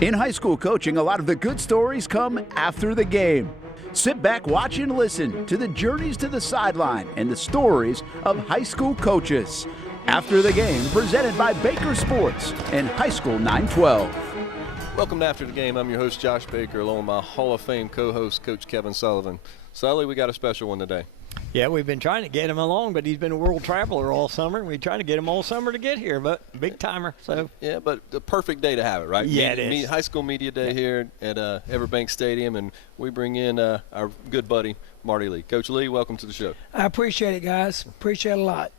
In high school coaching, a lot of the good stories come after the game. Sit back, watch, and listen to the journeys to the sideline and the stories of high school coaches. After the Game, presented by Baker Sports and High School 912. Welcome to After the Game. I'm your host, Josh Baker, along with my Hall of Fame co-host, Coach Kevin Sullivan. Sully, we got a special one today. Yeah, we've been trying to get him along, but he's been a world traveler all summer. We tried to get him all summer to get here, but big timer. So yeah, but the perfect day to have it, right? Yeah, it is. High School Media Day here at Everbank Stadium, and we bring in our good buddy, Marty Lee. Coach Lee, welcome to the show. I appreciate it, guys. Appreciate it a lot.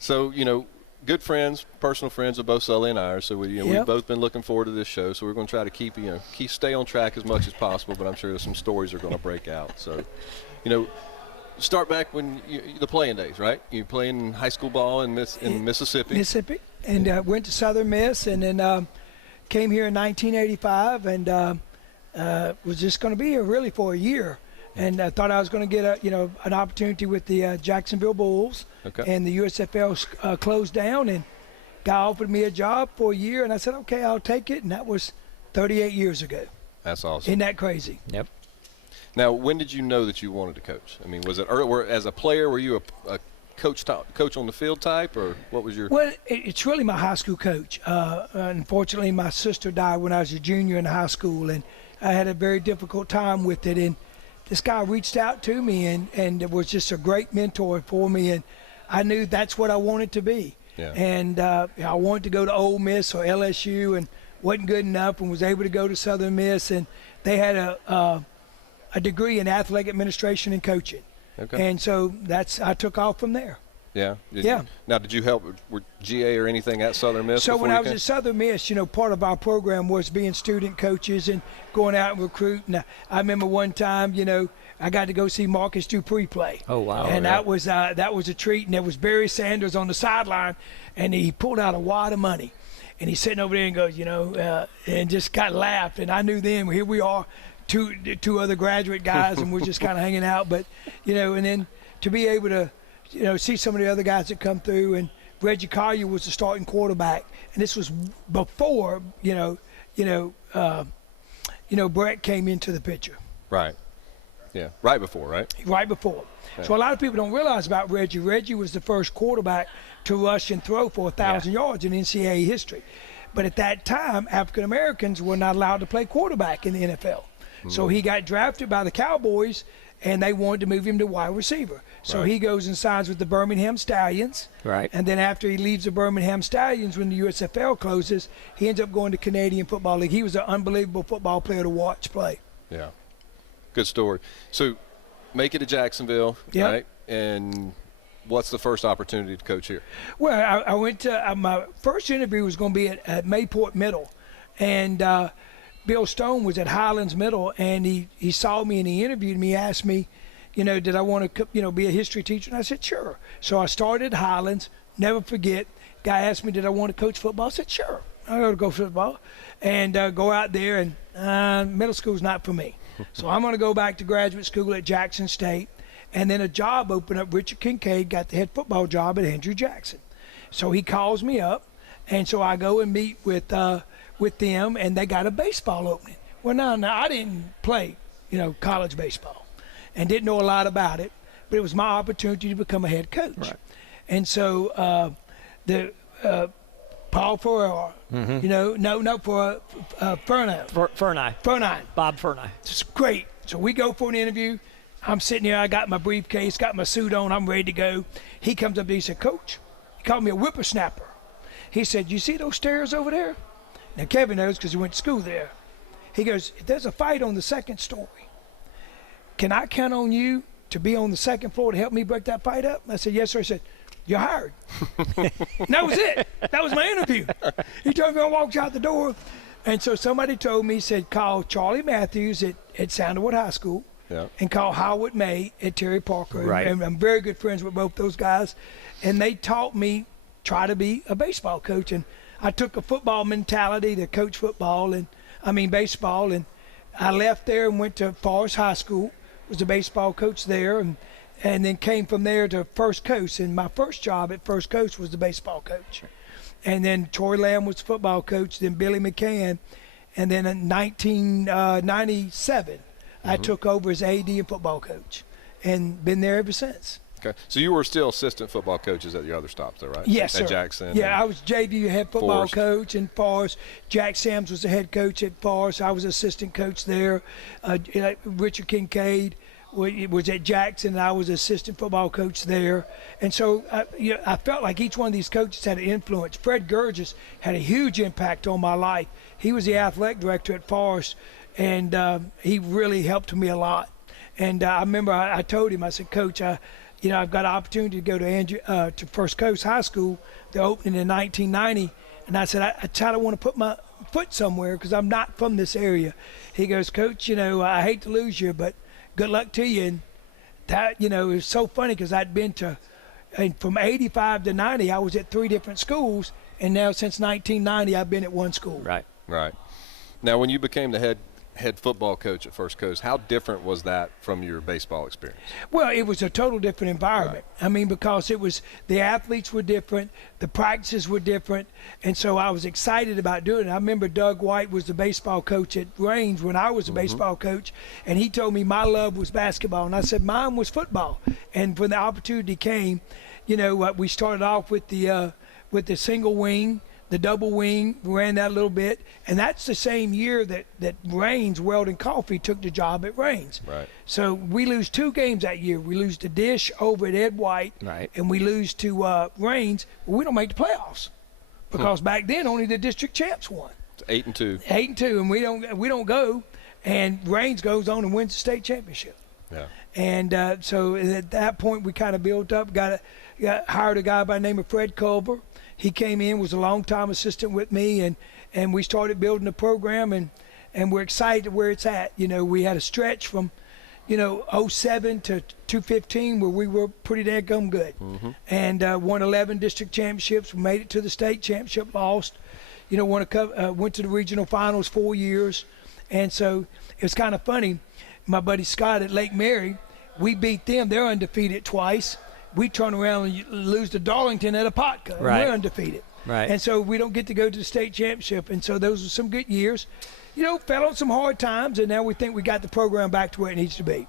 So, good friends, personal friends of both Sully and I are. So we've both been looking forward to this show. So we're going to try to stay on track as much as possible. But I'm sure some stories are going to break out. So, start back when the playing days, right? You playing in high school ball in Mississippi. Mississippi, and went to Southern Miss, and then came here in 1985, and was just going to be here really for a year. And I thought I was going to get an opportunity with the Jacksonville Bulls, and the USFL closed down, and guy offered me a job for a year, and I said, okay, I'll take it, and that was 38 years ago. That's awesome. Isn't that crazy? Yep. Now, when did you know that you wanted to coach? I mean, was it early, as a player? Were you a coach on the field type, or what was your? Well, it's really my high school coach. Unfortunately, my sister died when I was a junior in high school, and I had a very difficult time with it. And this guy reached out to me, and it was just a great mentor for me, and I knew that's what I wanted to be. Yeah. And I wanted to go to Ole Miss or LSU, and wasn't good enough, and was able to go to Southern Miss, and they had a degree in athletic administration and coaching. Okay. And so I took off from there. Yeah. Yeah. Now, did you help with GA or anything at Southern Miss? So when I was at Southern Miss, part of our program was being student coaches and going out and recruiting. I remember one time, I got to go see Marcus Dupree play. Oh, wow. And that was a treat. And there was Barry Sanders on the sideline, and he pulled out a wad of money. And he's sitting over there and goes, and just got laughed. And I knew then, here we are, two other graduate guys, and we're just kind of hanging out. But, and then to be able to, see some of the other guys that come through, and Reggie Collier was the starting quarterback, and this was before, Brett came into the picture. Right. Yeah. Right before, right? Right before. Yeah. So a lot of people don't realize about Reggie. Reggie was the first quarterback to rush and throw for 1,000 yards in NCAA history. But at that time, African Americans were not allowed to play quarterback in the NFL. So he got drafted by the Cowboys, and they wanted to move him to wide receiver. So he goes and signs with the Birmingham Stallions. Right. And then after he leaves the Birmingham Stallions, when the USFL closes, he ends up going to Canadian Football League. He was an unbelievable football player to watch play. Yeah. Good story. So make it to Jacksonville, right? And what's the first opportunity to coach here? Well, I went to my first interview was going to be at Mayport Middle. And Bill Stone was at Highlands Middle, and he saw me and he interviewed me. He asked me, did I want to, be a history teacher? And I said, sure. So I started at Highlands. Never forget. Guy asked me, did I want to coach football? I said, sure. I got to go football and go out there. And middle school's not for me. So I'm going to go back to graduate school at Jackson State. And then a job opened up. Richard Kincaid got the head football job at Andrew Jackson. So he calls me up, and so I go and meet with them, and they got a baseball opening. Well, now I didn't play, college baseball, and didn't know a lot about it, but it was my opportunity to become a head coach. Right. And so Paul Ferrara, Fernine. Bob Fernine. It's great. So we go for an interview. I'm sitting here. I got my briefcase, got my suit on. I'm ready to go. He comes up to me. He said, Coach, he called me a whippersnapper. He said, you see those stairs over there? Now, Kevin knows because he went to school there. He goes, if there's a fight on the second story, can I count on you to be on the second floor to help me break that fight up? I said, yes, sir. He said, you're hired. And that was it. That was my interview. He told me I walked out the door. And so somebody told me, said, call Charlie Matthews at Sanderwood High School. Yeah. And call Howard May at Terry Parker. Right. And I'm very good friends with both those guys. And they taught me try to be a baseball coach. And I took a football mentality to coach baseball. And I left there and went to Forest High School, was a baseball coach there, and then came from there to First Coast. And my first job at First Coast was the baseball coach. and then Troy Lamb was football coach, then Billy McCann, and then in 1997, I took over as AD and football coach, and been there ever since. Okay, so you were still assistant football coaches at your other stops, though, right? Yes, sir. At Jackson. Yeah, I was JV head football Forest. coach in Forest. Jack Sams was the head coach at Forest. I was assistant coach there. Richard Kincaid was at Jackson, and I was assistant football coach there. And so I felt like each one of these coaches had an influence. Fred Gurgis had a huge impact on my life. He was the athletic director at Forest, and he really helped me a lot. And I remember I told him, I said, Coach, I've got an opportunity to go to First Coast High School. They're opening in 1990. And I said, I kind of want to put my foot somewhere because I'm not from this area. He goes, Coach, I hate to lose you, but good luck to you. And that, it was so funny because I'd been and from 85 to 90, I was at 3 different schools. And now since 1990, I've been at one school. Right. Right. Now, when you became the head football coach at First Coast, how different was that from your baseball experience? Well, it was a total different environment. Right. I mean, because the athletes were different, the practices were different, and so I was excited about doing it. I remember Doug White was the baseball coach at Range when I was a baseball coach, and he told me my love was basketball, and I said mine was football. And when the opportunity came, we started off with the single wing, the double wing, ran that a little bit, and that's the same year that Raines, Weldon Coffee took the job at Raines. Right. So we lose 2 games that year. We lose to Dish over at Ed White, right, and we lose to Raines. Well, we don't make the playoffs because back then only the district champs won. It's 8-2. 8-2, and we don't go, and Raines goes on and wins the state championship. Yeah. And so at that point we kind of built up. Hired a guy by the name of Fred Culver. He came in, was a long-time assistant with me, and we started building the program, and we're excited where it's at. We had a stretch from, 07 to 2015 where we were pretty daggum good, and won 11 district championships. We made it to the state championship, lost. Went to the regional finals 4 years, and so it was kind of funny. My buddy Scott at Lake Mary, we beat them. They're undefeated twice. We turn around and lose to Darlington at Apopka. Right. We're undefeated. Right. And so we don't get to go to the state championship. And so those were some good years. Fell on some hard times, and now we think we got the program back to where it needs to be.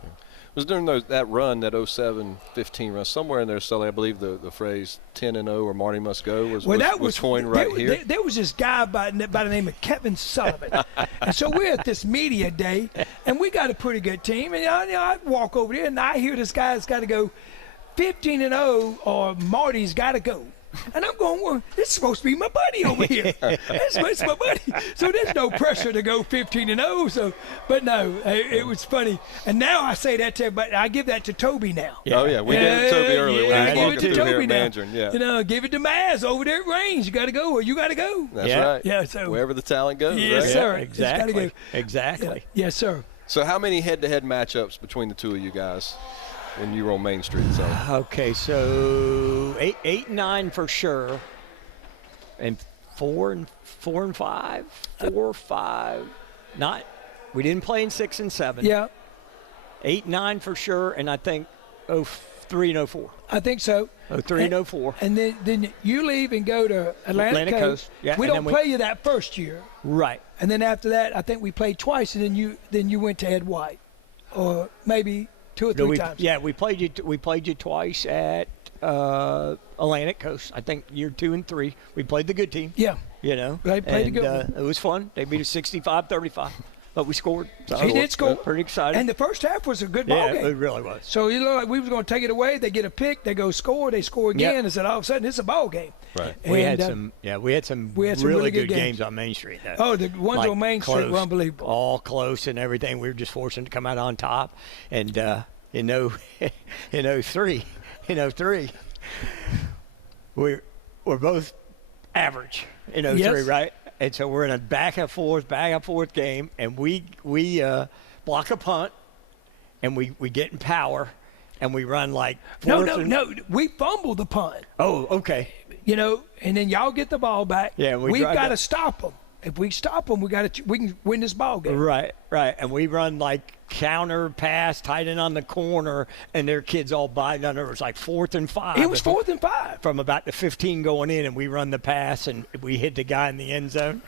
Was during that run, that 07-15 run, somewhere in there, Sully, I believe the phrase 10-0 or Marty must go was coined right here? There was this guy by the name of Kevin Sullivan. And so we're at this media day, and we got a pretty good team. And I walk over there, and I hear this guy's got to go 15-0 or Marty's got to go. And I'm going, well, this is supposed to be my buddy over here. It's my buddy. So there's no pressure to go 15-0. So, but no, it was funny. And now I say that to everybody. I give that to Toby now. Yeah. Oh, yeah. We gave it to Toby earlier when he was walking through here at Mandarin. Yeah. Give it to Maz over there at Range. You got to go or you got to go. That's right. Yeah. So wherever the talent goes. Yes, right? sir. Exactly. Go. Exactly. Yeah. Yes, sir. So how many head-to-head matchups between the two of you guys when you were on Main Street? So okay, so 8 and 9 for sure, and 4 and 5, 4, 5. Not, we didn't play in 6 and 7. Yeah. 8 and 9 for sure, and I think 03 and 04. I think so. 03 and 04. And then you leave and go to Atlantic Coast. Yeah, we don't play you that first year. Right. And then after that, I think we played twice, and then you went to Ed White, or maybe 2 or 3 times. Yeah, we played you twice at Atlantic Coast. I think year 2 and 3. We played the good team. Yeah. They played the good one. It was fun. They beat us 65-35. But we scored. So he did score. Pretty excited. And the first half was a good ball game. Yeah, it really was. So like we was going to take it away. They get a pick. They go score. They score again. And said all of a sudden it's a ball game. Right. And we had some really good games on Main Street. Oh, the ones on Main Street were unbelievable. All close and everything. We were just fortunate to come out on top. And in 03, we're both average in 03, yes. Right? And so we're in a back and forth game, and we block a punt, and we get in power, and we run like no, we fumble the punt. Oh, okay. And then y'all get the ball back. Yeah, we've got to stop them. if we stop them, we can win this ball game. Right. And we run like counter pass, tight end on the corner, and their kids all biting under. It was like 4th and 5. It was 4th and 5 from about the 15 going in, and we run the pass, and we hit the guy in the end zone.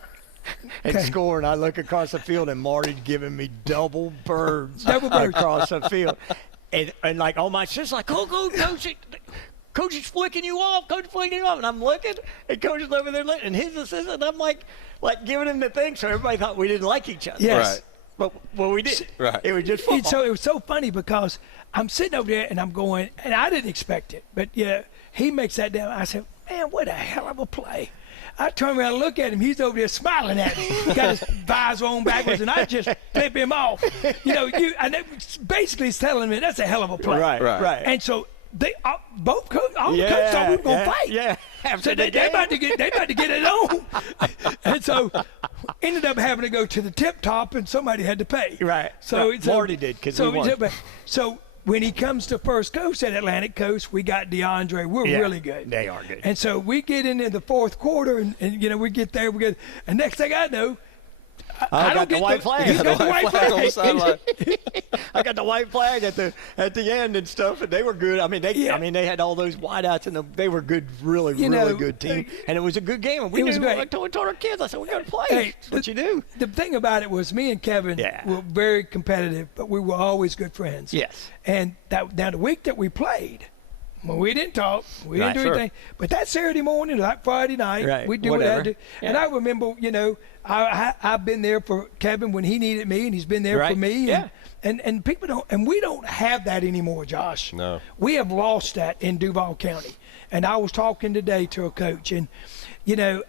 And score, and I look across the field, and Marty's giving me double birds across the field. And like all my sisters like, coach is flicking you off, and I'm looking, and coach is over there looking, and his assistant, I'm like giving him the thing, so everybody thought we didn't like each other. Yes. Right. Well, we did. Right. It was just football. So it was so funny because I'm sitting over there, and I'm going, and I didn't expect it, but yeah, he makes that down. I said, man, what a hell of a play. I turn around and look at him. He's over there smiling at me. Got his visor on backwards, and I just flip him off. And it basically is telling me that's a hell of a play. Right. And so they both coaches thought we were gonna fight. Yeah. So they about to get it on. And so ended up having to go to the tip top, and somebody had to pay. Right. So Marty did because we won. So when he comes to First Coast at Atlantic Coast, we got DeAndre. We're really good. They are good. And so we get into the fourth quarter, and we get there. And next thing I know, I got the white flag. He's got the white flag on the sideline. I got the white flag at the end and stuff, and they were good. I mean, they had all those wideouts, and they were good, really good team, and it was a good game. And we knew, I told our kids, I said, we're going to play. Hey, that's what you do. The thing about it was, me and Kevin were very competitive, but we were always good friends. Yes. And now the week that we played, well, we didn't talk. We didn't do anything. But that Saturday morning, that Friday night, we do what I had to. Yeah. And I remember, I've been there for Kevin when he needed me, and he's been there for me. And people don't, and we don't have that anymore, Josh. No. We have lost that in Duval County. And I was talking today to a coach, and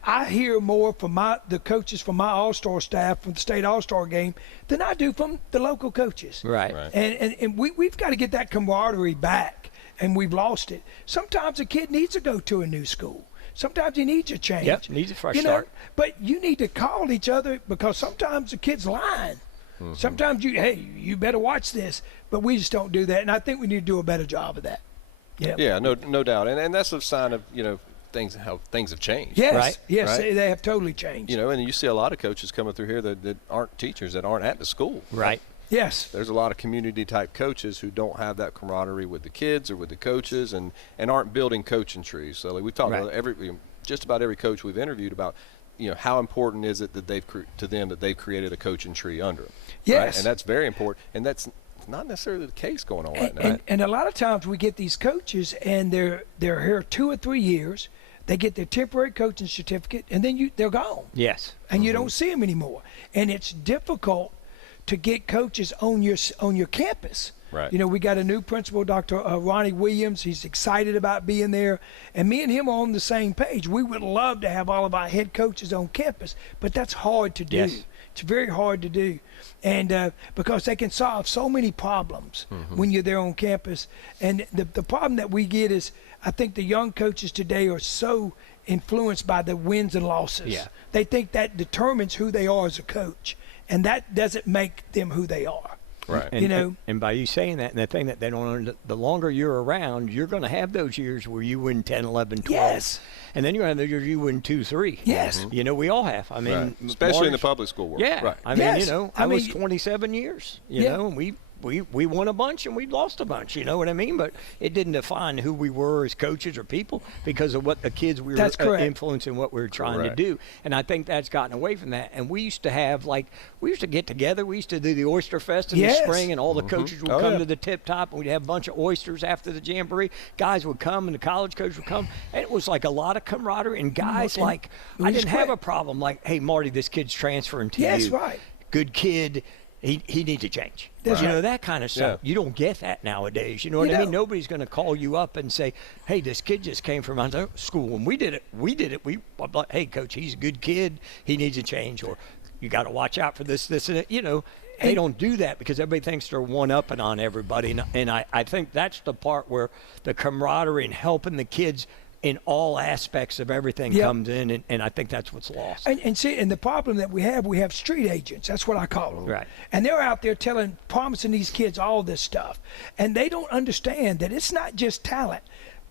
I hear more from the coaches from my All-Star staff from the state All-Star game than I do from the local coaches. Right. And we've got to get that camaraderie back, and we've lost it. Sometimes a kid needs to go to a new school. Sometimes he needs a change. Yep, needs a fresh start. But you need to call each other, because sometimes the kid's lying. Mm-hmm. Sometimes you better watch this. But we just don't do that, and I think we need to do a better job of that. Yeah, no doubt. And that's a sign of, how things have changed. Yes, right? Yes, right? They have totally changed. And you see a lot of coaches coming through here that aren't teachers, that aren't at the school. Right. Yes. There's a lot of community-type coaches who don't have that camaraderie with the kids or with the coaches, and aren't building coaching trees. So we talk about just about every coach we've interviewed about, how important is it that they've created a coaching tree under them. Yes. Right? And that's very important. And that's not necessarily the case going on right now. And a lot of times we get these coaches, and they're here 2 or 3 years. They get their temporary coaching certificate, and then they're gone. Yes. And you don't see them anymore. And it's difficult to get coaches on your campus. Right. We got a new principal, Dr. Ronnie Williams. He's excited about being there. And me and him are on the same page. We would love to have all of our head coaches on campus, but that's hard to do. Yes. It's very hard to do. And because they can solve so many problems when you're there on campus. And the problem that we get is, I think the young coaches today are so influenced by the wins and losses. Yeah. They think that determines who they are as a coach, and that doesn't make them who they are. Right. And by you saying that, and the thing that they don't, the longer you're around, you're going to have those years where you win 10, 11, 12. Yes. And then you're going to have those years you win 2, 3. Yes. We all have. I mean, right. Especially in the public school world. Yeah. Right. I mean, I was 27 years, and we won a bunch and we lost a bunch, you know what I mean? But it didn't define who we were as coaches or people because of what the kids we were influencing, what we were trying to do. And I think that's gotten away from that. And we used to have, we used to get together. We used to do the Oyster Fest in the spring, and all the coaches would come to the tip top, and we'd have a bunch of oysters after the jamboree. Guys would come, and the college coaches would come. And it was like a lot of camaraderie. And guys, I didn't have a problem like, hey, Marty, this kid's transferring to you. Yes, right. Good kid. He needs to change. That's right. That kind of stuff. Yeah. You don't get that nowadays. You know what I mean? Nobody's going to call you up and say, hey, this kid just came from our school. When we did it. We like, hey, coach, he's a good kid. He needs to change. Or you got to watch out for this, and it. They don't do that because everybody thinks they're one-upping on everybody. And I think that's the part where the camaraderie and helping the kids in all aspects of everything comes in, and I think that's what's lost. And the problem that we have street agents. That's what I call them. Right. And they're out there promising these kids all this stuff, and they don't understand that it's not just talent.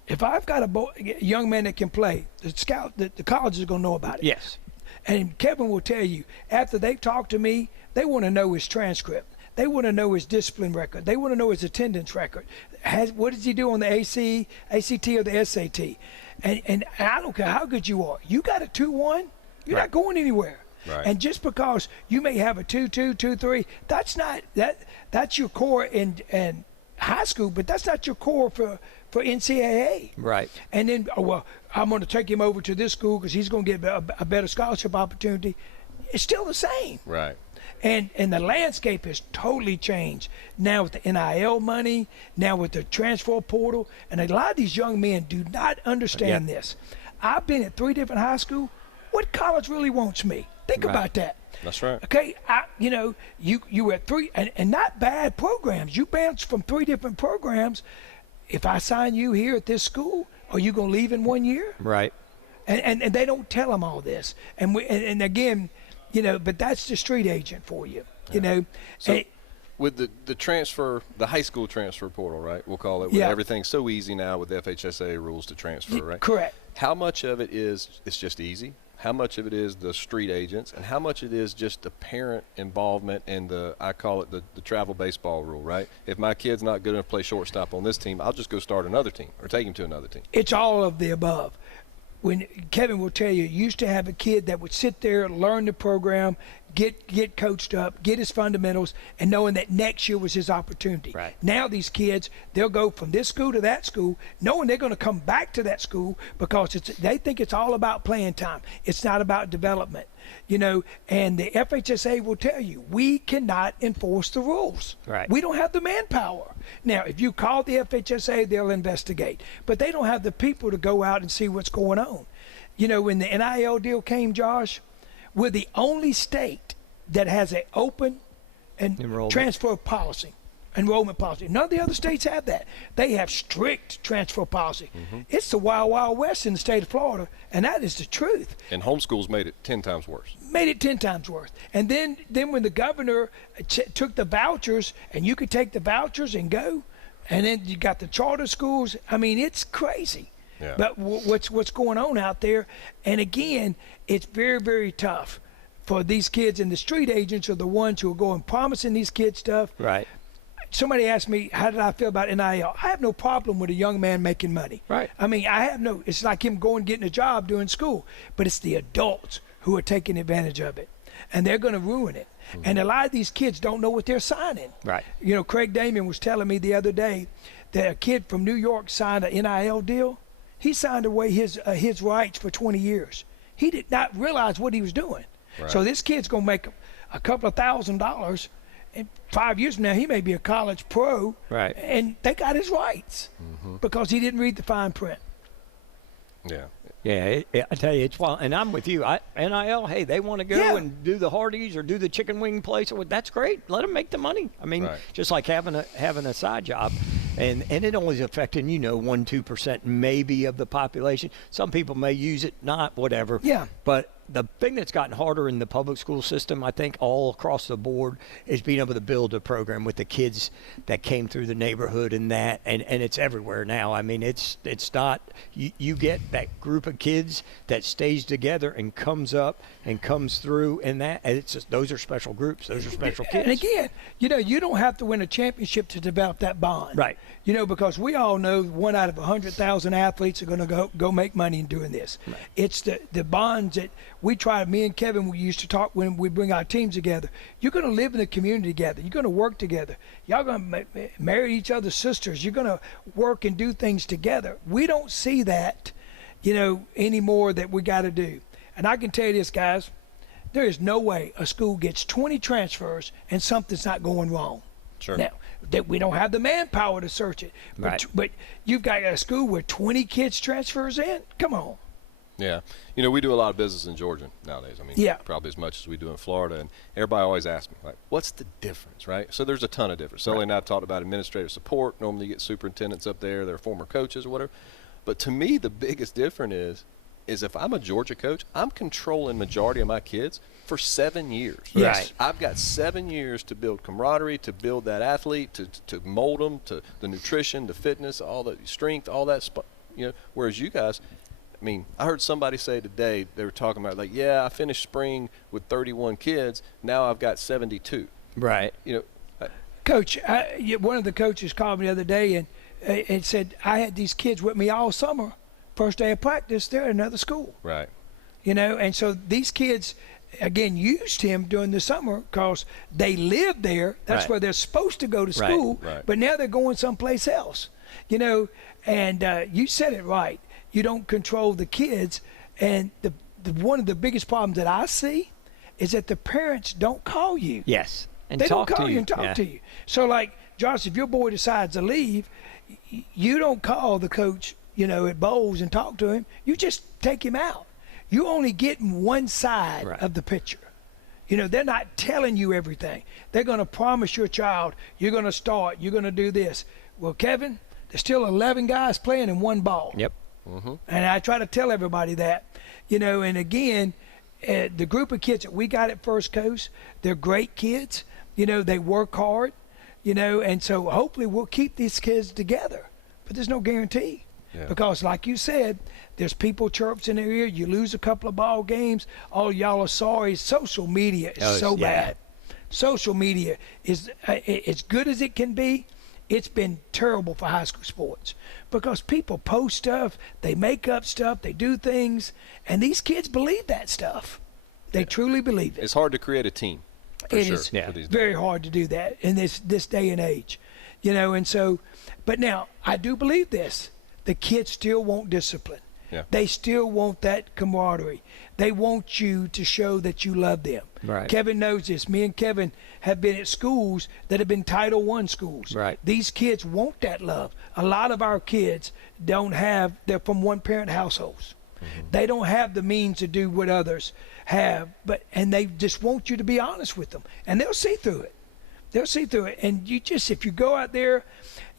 If I've got a young man that can play, the college is going to know about it. Yes. And Kevin will tell you, after they've talked to me, they want to know his transcript. They want to know his discipline record. They want to know his attendance record. What does he do on the ACT or the SAT? And I don't care how good you are. You got a 2-1, you're not going anywhere. Right. And just because you may have a 2-2, 2-3, that's your core in high school, but that's not your core for NCAA. Right. And then, I'm going to take him over to this school because he's going to get a better scholarship opportunity. It's still the same. Right. And the landscape has totally changed now with the NIL money, now with the transfer portal, and a lot of these young men do not understand this. I've been at 3 different high schools. What college really wants me? Think about that. That's right. Okay, you were at 3 and not bad programs. You bounced from 3 different programs. If I sign you here at this school, are you going to leave in 1 year? Right. And they don't tell them all this. And again, but that's the street agent for you. So with the transfer, the high school transfer portal, right? We'll call it. With everything's so easy now with FHSA rules to transfer, right? Correct. How much of it is it's just easy? How much of it is the street agents, and how much it is just the parent involvement and I call it the travel baseball rule, right? If my kid's not good enough to play shortstop on this team, I'll just go start another team or take him to another team. It's all of the above. When Kevin will tell you used to have a kid that would sit there, learn the program, get coached up, get his fundamentals, and knowing that next year was his opportunity. Right. Now these kids, they'll go from this school to that school, knowing they're going to come back to that school because they think it's all about playing time. It's not about development. And the FHSA will tell you, we cannot enforce the rules. Right. We don't have the manpower. Now, if you call the FHSA, they'll investigate. But they don't have the people to go out and see what's going on. When the NIL deal came, Josh, we're the only state that has an open and enrollment policy. None of the other states have that. They have strict transfer policy. Mm-hmm. It's the wild, wild west in the state of Florida, and that is the truth. And homeschool's made it 10 times worse. Made it 10 times worse. And then when the governor took the vouchers, and you could take the vouchers and go, and then you got the charter schools. I mean, it's crazy. Yeah. But what's going on out there? And again, it's very, very tough for these kids, and the street agents are the ones who are going promising these kids stuff. Right. Somebody asked me, how did I feel about NIL? I have no problem with a young man making money. Right. I mean, it's like him getting a job doing school, but it's the adults who are taking advantage of it, and they're going to ruin it. Mm-hmm. And a lot of these kids don't know what they're signing. Right. Craig Damien was telling me the other day that a kid from New York signed an NIL deal. He signed away his rights for 20 years. He did not realize what he was doing. Right. So this kid's going to make a couple of $1,000s. And 5 years from now, he may be a college pro. Right. And they got his rights because he didn't read the fine print. Yeah. Yeah, I tell you, it's wild. And I'm with you. NIL, hey, they want to go and do the Hardee's or do the chicken wing place. That's great. Let them make the money. I mean, just like having a side job. And it only is affecting, 1-2% maybe of the population. Some people may use it, not whatever. Yeah. But the thing that's gotten harder in the public school system, I think all across the board, is being able to build a program with the kids that came through the neighborhood and that, and it's everywhere now. I mean, it's not, you get that group of kids that stays together and comes up and comes through, and it's just, those are special groups. Those are special kids. And again, you don't have to win a championship to develop that bond. Right. Because we all know 1 out of 100,000 athletes are going to go make money in doing this. Right. It's the bonds that we try. Me and Kevin, we used to talk when we bring our teams together. You're going to live in the community together. You're going to work together. Y'all going to marry each other's sisters. You're going to work and do things together. We don't see that, anymore that we got to do. And I can tell you this, guys, there is no way a school gets 20 transfers and something's not going wrong. Sure. Now, that we don't have the manpower to search it. But you've got a school where 20 kids transfers in? Come on. Yeah. We do a lot of business in Georgia nowadays. I mean, probably as much as we do in Florida. And everybody always asks me, what's the difference, right? So there's a ton of difference. Sully and I talked about administrative support. Normally you get superintendents up there. They're former coaches or whatever. But to me, the biggest difference is if I'm a Georgia coach, I'm controlling majority of my kids for 7 years. Yes. Right. I've got 7 years to build camaraderie, to build that athlete, to mold them, to the nutrition, the fitness, all the strength, all that. Whereas you guys, I mean, I heard somebody say today, they were talking about, like, yeah, I finished spring with 31 kids. Now I've got 72. Right. Coach, one of the coaches called me the other day and said, I had these kids with me all summer. First day of practice, they're at another school. Right. And so these kids, again, used him during the summer because they live there. That's where they're supposed to go to school. Right. But now they're going someplace else. And you said it right. You don't control the kids. And one of the biggest problems that I see is that the parents don't call you. Yes. And they talk don't call to you and talk to you. So, like, Josh, if your boy decides to leave, you don't call the coach, at Bowles and talk to him. You just take him out. You only getting one side of the picture. They're not telling you everything. They're going to promise your child, you're going to start, you're going to do this. Well, Kevin, there's still 11 guys playing in one ball. Yep. Mm-hmm. And I try to tell everybody that, and again, the group of kids that we got at First Coast, they're great kids. They work hard, and so hopefully we'll keep these kids together. But there's no guarantee. Yeah. Because, like you said, there's people chirps in their ear. You lose a couple of ball games. All y'all are sorry. Social media is bad. Social media is as good as it can be. It's been terrible for high school sports because people post stuff, they make up stuff, they do things, and these kids believe that stuff. They truly believe it. It's hard to create a team. It is very hard to do that in this day and age, and so, but now I do believe this. The kids still want discipline. Yeah. They still want that camaraderie. They want you to show that you love them. Right. Kevin knows this. Me and Kevin have been at schools that have been Title I schools. Right. These kids want that love. A lot of our kids they're from one-parent households. Mm-hmm. They don't have the means to do what others have, and they just want you to be honest with them, and they'll see through it. They'll see through it. And if you go out there,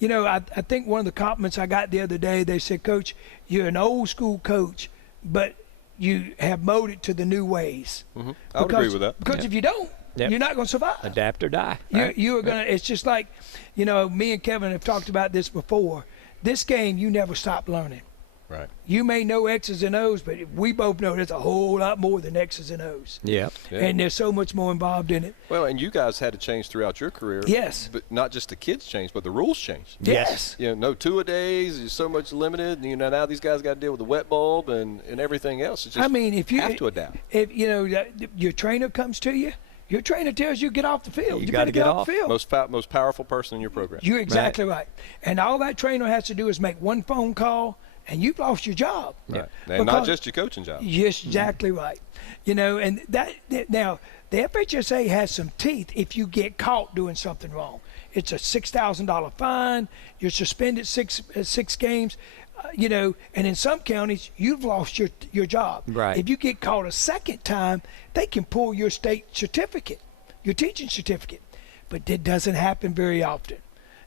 I think one of the compliments I got the other day, they said, Coach, you're an old school coach, but you have molded it to the new ways. Mm-hmm. I would agree with that. Because if you don't, you're not going to survive. Adapt or die. You are going to, it's just like, me and Kevin have talked about this before. This game, you never stop learning. Right. You may know X's and O's, but we both know there's a whole lot more than X's and O's. Yeah. And there's so much more involved in it. Well, and you guys had to change throughout your career. Yes. But not just the kids changed, but the rules changed. Yes. No two-a-days. You're so much limited. Now these guys got to deal with the wet bulb and everything else. It's just if you have to adapt. If your trainer comes to you, your trainer tells you get off the field. You got to get off the field. Most powerful person in your program. You're exactly right. And all that trainer has to do is make one phone call, and you've lost your job. Right. And not just your coaching job. Yes, exactly right. And that now the FHSA has some teeth if you get caught doing something wrong. It's a $6,000 fine. You're suspended six games. And in some counties you've lost your job. Right. If you get caught a second time, they can pull your state certificate, your teaching certificate. But that doesn't happen very often.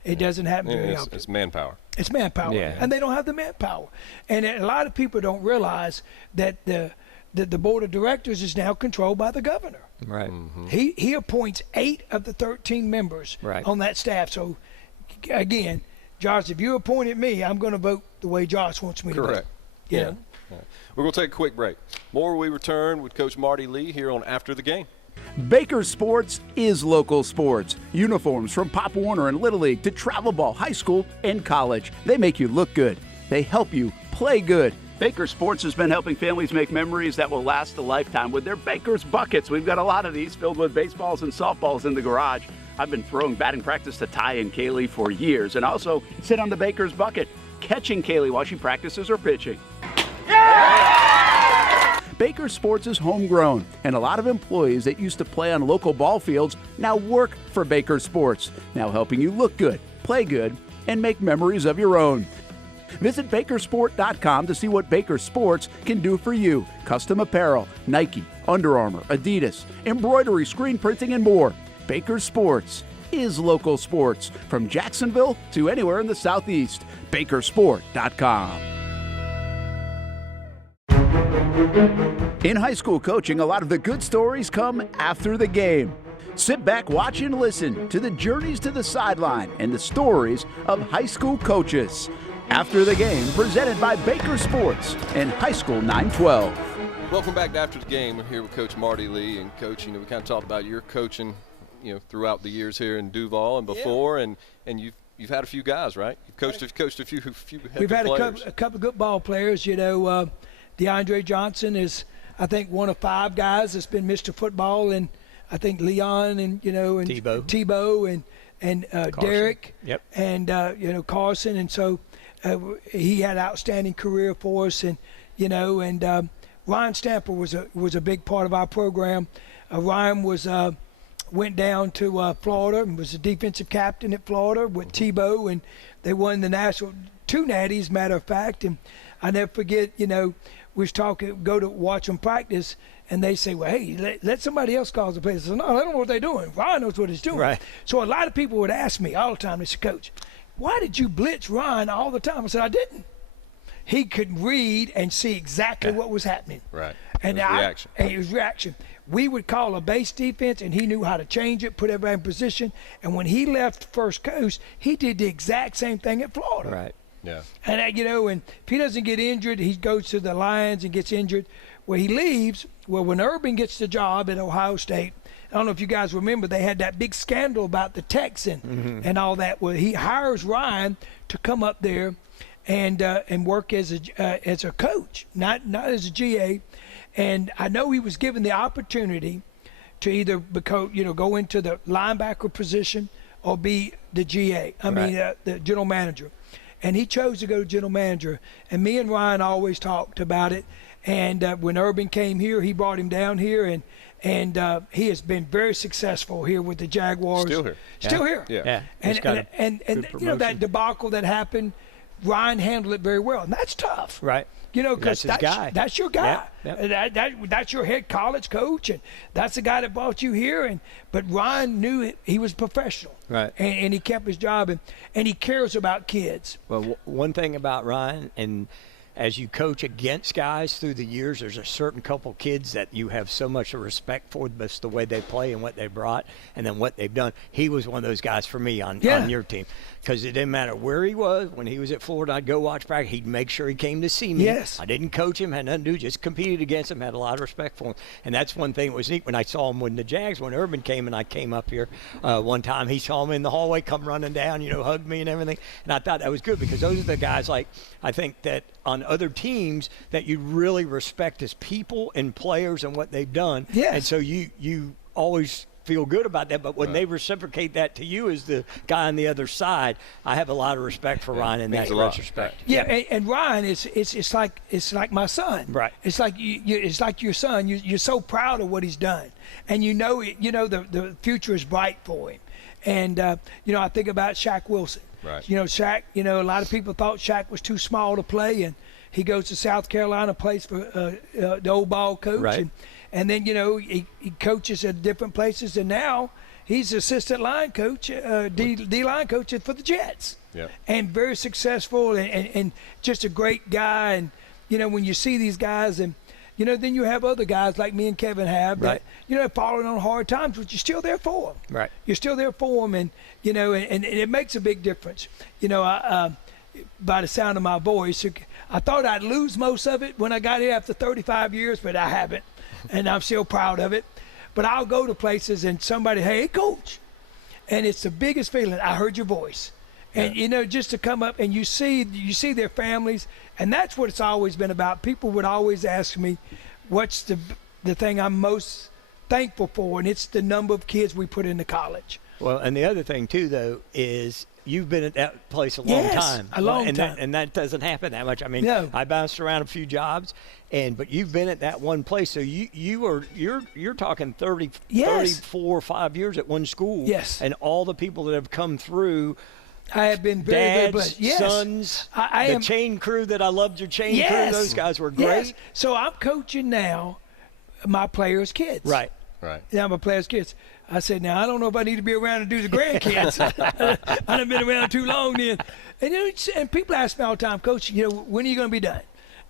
It doesn't happen very often. It's manpower. It's manpower, and they don't have the manpower. And a lot of people don't realize that the board of directors is now controlled by the governor. Right. Mm-hmm. He appoints 8 of the 13 members on that staff. So, again, Josh, if you appointed me, I'm going to vote the way Josh wants me to vote. Correct. Yeah. We're going to take a quick break. More when we return with Coach Marty Lee here on After the Game. Baker Sports is local sports. Uniforms from Pop Warner and Little League to travel ball, high school, and college. They make you look good. They help you play good. Baker Sports has been helping families make memories that will last a lifetime with their Baker's Buckets. We've got a lot of these filled with baseballs and softballs in the garage. I've been throwing batting practice to Ty and Kaylee for years, and also sit on the Baker's Bucket, catching Kaylee while she practices her pitching. Baker Sports is homegrown, and a lot of employees that used to play on local ball fields now work for Baker Sports, now helping you look good, play good, and make memories of your own. Visit Bakersport.com to see what Baker Sports can do for you. Custom apparel, Nike, Under Armour, Adidas, embroidery, screen printing, and more. Baker Sports is local sports from Jacksonville to anywhere in the Southeast. Bakersport.com. In high school coaching, a lot of the good stories come after the game. Sit back, watch, and listen to the journeys to the sideline and the stories of high school coaches. After the Game, presented by Baker Sports and High School 912. Welcome back to After the Game. We're here with Coach Marty Lee. And Coach, we kind of talked about your coaching, throughout the years here in Duval and before, and you've had a few guys, right? You've coached a few We've had players. a couple of good ball players. DeAndre Johnson is, I think, one of 5 guys that's been Mr. Football, and I think Leon and Tebow and Derek, and Carson, and so he had an outstanding career for us, and Ryan Stamper was a big part of our program. Ryan went down to Florida and was a defensive captain at Florida with Tebow, and they won the national 2 natties, matter of fact. And I never forget, we was talking, go to watch them practice, and they say, well, hey, let somebody else call the play. I said, no, I don't know what they're doing. Ryan knows what he's doing. Right. So a lot of people would ask me all the time, they said, Coach, why did you blitz Ryan all the time? I said, I didn't. He could read and see exactly what was happening. Right. And it was reaction. We would call a base defense, and he knew how to change it, put everybody in position. And when he left First Coast, he did the exact same thing at Florida. Right. Yeah. And and if he doesn't get injured, he goes to the Lions and gets injured. Well, he leaves. Well, when Urban gets the job at Ohio State, I don't know if you guys remember, they had that big scandal about the Texan and all that. Well, he hires Ryan to come up there and work as a coach, not as a GA. And I know he was given the opportunity to either go into the linebacker position or be the GA. The general manager. And he chose to go to general manager. And me and Ryan always talked about it. And when Urban came here, he brought him down here, and he has been very successful here with the Jaguars. Still here. Yeah. And that debacle that happened, Ryan handled it very well, and that's tough. Right. Because that's his guy. That's your guy. Yep. That's your head college coach, and that's the guy that brought you here. But Ryan knew he was professional, right? And he kept his job, and he cares about kids. Well, one thing about Ryan, and as you coach against guys through the years, there's a certain couple kids that you have so much respect for, just the way they play and what they brought and then what they've done. He was one of those guys for me on your team, because it didn't matter where he was. When he was at Florida, I'd go watch practice. He'd make sure he came to see me. Yes. I didn't coach him, had nothing to do, just competed against him, had a lot of respect for him. And that's one thing that was neat when I saw him when the Jags, when Urban came and I came up here one time, he saw me in the hallway come running down, hugged me and everything. And I thought that was good, because those are the guys, like, I think that on other teams that you really respect as people and players and what they've done. Yes. And so you always feel good about that, but when they reciprocate that to you as the guy on the other side, I have a lot of respect for Ryan in that retrospect. Yeah, and Ryan it's like my son. Right. It's like it's like your son. You're so proud of what he's done, and the future is bright for him. And I think about Shaq Wilson. Right. Shaq. A lot of people thought Shaq was too small to play, and he goes to South Carolina, plays for the old ball coach. Right. And then, he coaches at different places, and now he's assistant line coach, D-line coach for the Jets. Yeah. And very successful and just a great guy. And, when you see these guys, and, then you have other guys like me and Kevin have that, falling on hard times, but you're still there for them. Right. You're still there for them, and, and it makes a big difference. By the sound of my voice, I thought I'd lose most of it when I got here after 35 years, but I haven't. And I'm still proud of it. But I'll go to places and somebody, hey, coach. And it's the biggest feeling. I heard your voice. And, just to come up and you see their families. And that's what it's always been about. People would always ask me, what's the thing I'm most thankful for? And it's the number of kids we put into college. Well, and the other thing, too, though, is you've been at that place a long time. A long time. And that doesn't happen that much. I mean, no. I bounced around a few jobs, but you've been at that one place. So you're talking 34 or 5 years at one school. Yes. And all the people that have come through. I have been very, very blessed. Yes. Sons, the chain crew that I loved your chain crew. Those guys were great. Yes. So I'm coaching now my players' kids. Right. Now my players' kids. I said, now I don't know if I need to be around to do the grandkids. I done been around too long then. And people ask me all the time, Coach, when are you going to be done?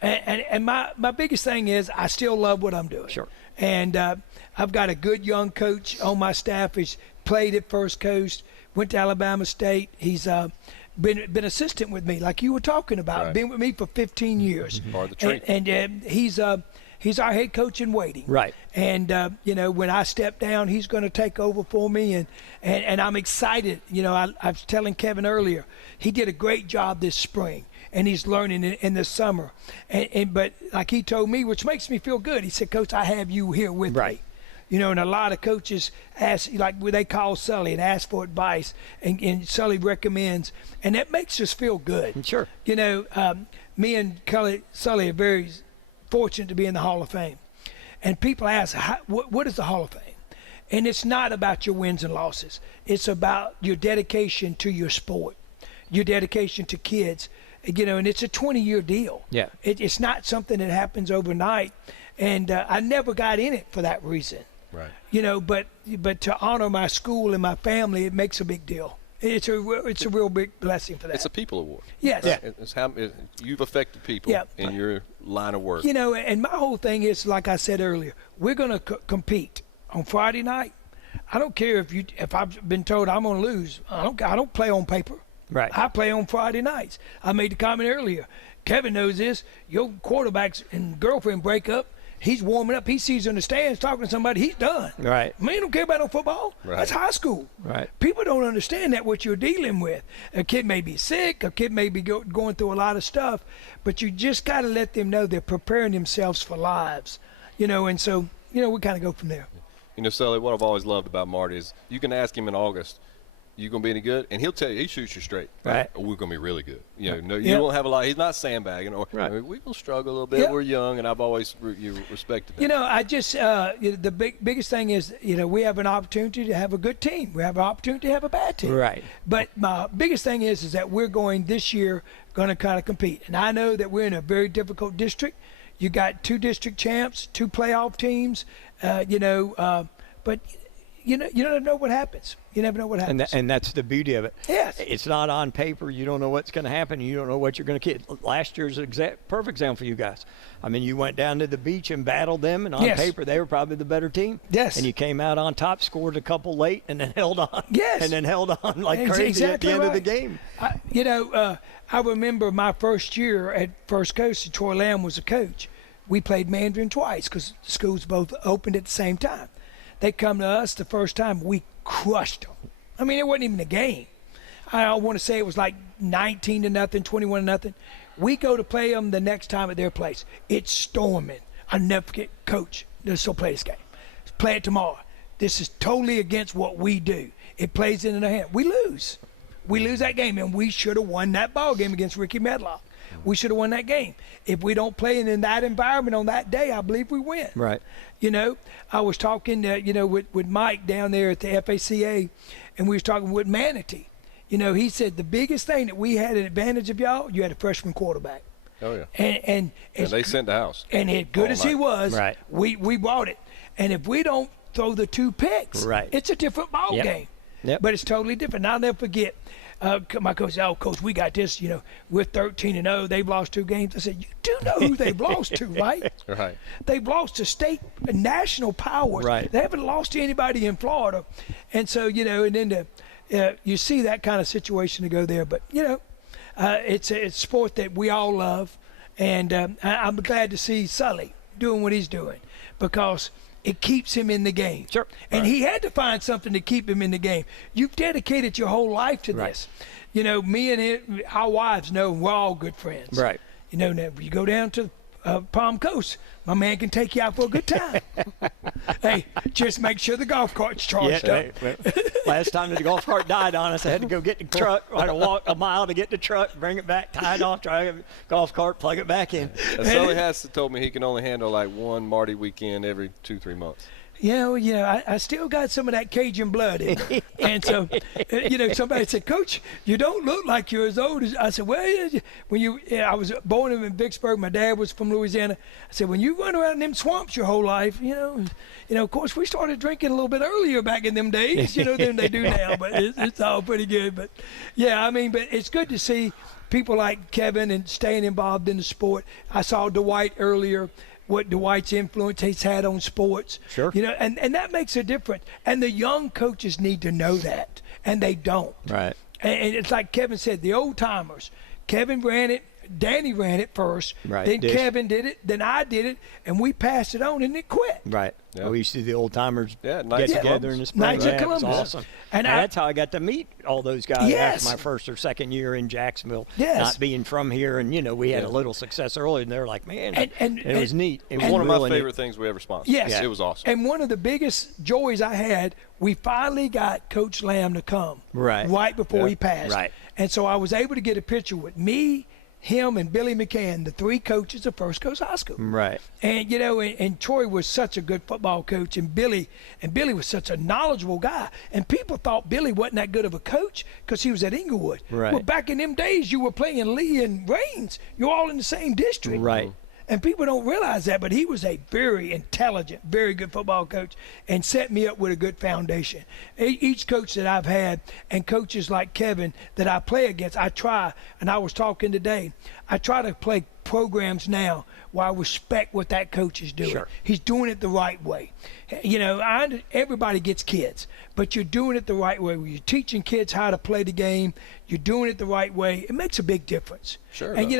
And my biggest thing is I still love what I'm doing. Sure. And I've got a good young coach on my staff. He's played at First Coast, went to Alabama State. He's been assistant with me, like you were talking about, right. been with me for 15 years. Part of the treat. And he's our head coach in waiting. Right. And, when I step down, he's going to take over for me. And I'm excited. I was telling Kevin earlier, he did a great job this spring. And he's learning in the summer. But like he told me, which makes me feel good, he said, Coach, I have you here with me. And a lot of coaches ask, like they call Sully and ask for advice, and Sully recommends, and that makes us feel good. Sure. Me and Sully are very fortunate to be in the Hall of Fame. And people ask, what is the Hall of Fame? And it's not about your wins and losses. It's about your dedication to your sport, your dedication to kids. And it's a 20-year deal. Yeah. It's not something that happens overnight. And I never got in it for that reason. Right. But to honor my school and my family, it makes a big deal. It's a real big blessing for that. It's a people award. Yes. Yeah. It's how you've affected people in your line of work. And my whole thing is, like I said earlier, we're going to compete on Friday night. I don't care if I've been told I'm going to lose. I don't play on paper. Right. I play on Friday nights. I made the comment earlier. Kevin knows this. Your quarterbacks and girlfriend break up. He's warming up. He sees you in the stands talking to somebody. He's done. Right. Man, don't care about no football. Right. That's high school. Right. People don't understand that what you're dealing with. A kid may be sick. A kid may be going through a lot of stuff. But you just got to let them know they're preparing themselves for lives. And so, we kind of go from there. Sully, what I've always loved about Marty is you can ask him in August, you going to be any good? And he'll tell you, he shoots you straight. Right. Oh, we're going to be really good. You won't have a lot. He's not sandbagging. Or we will struggle a little bit. Yep. We're young, and I've always respected that. I just the biggest thing is, we have an opportunity to have a good team. We have an opportunity to have a bad team. Right. But my biggest thing is that we're going this year going to kind of compete. And I know that we're in a very difficult district. You got 2 district champs, 2 playoff teams, but you never know what happens. You never know what happens. And that's the beauty of it. Yes. It's not on paper. You don't know what's going to happen. You don't know what you're going to get. Last year's perfect example for you guys. I mean, you went down to the beach and battled them, and on paper they were probably the better team. Yes. And you came out on top, scored a couple late, and then held on. Yes. And then held on like crazy at the end of the game. I remember my first year at First Coast, Troy Lamb was a coach. We played Mandarin twice because the schools both opened at the same time. They come to us the first time, we crushed them. I mean, it wasn't even a game. I want to say it was like 19-0, 21-0. We go to play them the next time at their place. It's storming. I'll never forget, Coach, let's still play this game. Let's play it tomorrow. This is totally against what we do. It plays in their hand. We lose. We lose that game, and we should have won that ball game against Ricky Medlock. We should have won that game. If we don't play in that environment on that day, I believe we win. Right. I was talking, with Mike down there at the FACA, and we was talking with Manatee. He said the biggest thing that we had an advantage of y'all, you had a freshman quarterback. Oh, yeah. And they sent the house. And as good as he was, right. we brought it. And if we don't throw the 2 picks, right. it's a different ball game. Yep. But it's totally different. And I'll never forget. My coach said, Coach, we got this. We're 13-0. They've lost 2 games. I said, you do know who they've lost to, right? Right. They've lost to state national powers. Right. They haven't lost to anybody in Florida. And so, and then you see that kind of situation to go there. But, it's a sport that we all love. And I'm glad to see Sully doing what he's doing because it keeps him in the game. Sure. And he had to find something to keep him in the game. You've dedicated your whole life to this. Me and our wives know we're all good friends. Right. Now you go down to Palm Coast, my man can take you out for a good time. Hey, just make sure the golf cart's charged up. Last time the golf cart died on us, I had to go get the truck. I had to walk a mile to get the truck, bring it back, tie it off, drive the golf cart, plug it back in. Sully has told me he can only handle like one Marty weekend every 2-3 months. I still got some of that Cajun blood in me. And so, somebody said, Coach, you don't look like you're as old as – I said, well, I was born in Vicksburg. My dad was from Louisiana. I said, when you run around in them swamps your whole life, of course, we started drinking a little bit earlier back in them days, than they do now. But it's all pretty good. But, but it's good to see people like Kevin and staying involved in the sport. I saw Dwight earlier. What Dwight's influence he's had on sports. Sure. And that makes a difference. And the young coaches need to know that, and they don't. Right. And it's like Kevin said, the old timers. Kevin ran it. Danny ran it first. Right. Then Kevin did it. Then I did it. And we passed it on and it quit. Right. Yeah. We used to do the old timers get Knights of together Columbus. in the spring. Knights of It was Columbus. awesome. And that's how I got to meet all those guys Yes. after my first or second year in Jacksonville. Yes. Not being from here, and we had a little success early, and they're like, man, And it was neat. It It was was one of my really favorite neat. things we ever sponsored. Yes. It was awesome. And one of the biggest joys I had, we finally got Coach Lamb to come. Right. before Yeah. he passed. Right. And so I was able to get a picture with me, him, and Billy McCann, the 3 coaches of First Coast High School. Right. And and Troy was such a good football coach, and Billy was such a knowledgeable guy. And people thought Billy wasn't that good of a coach because he was at Inglewood. Right. Well, back in them days, you were playing Lee and Rains. You're all in the same district. Right. And people don't realize that, but he was a very intelligent, very good football coach and set me up with a good foundation. Each coach that I've had and coaches like Kevin that I play against, I try, and I was talking today, I try to play programs now where I respect what that coach is doing. Sure. He's doing it the right way. Everybody gets kids, but you're doing it the right way. You're teaching kids how to play the game. You're doing it the right way. It makes a big difference. Sure. And,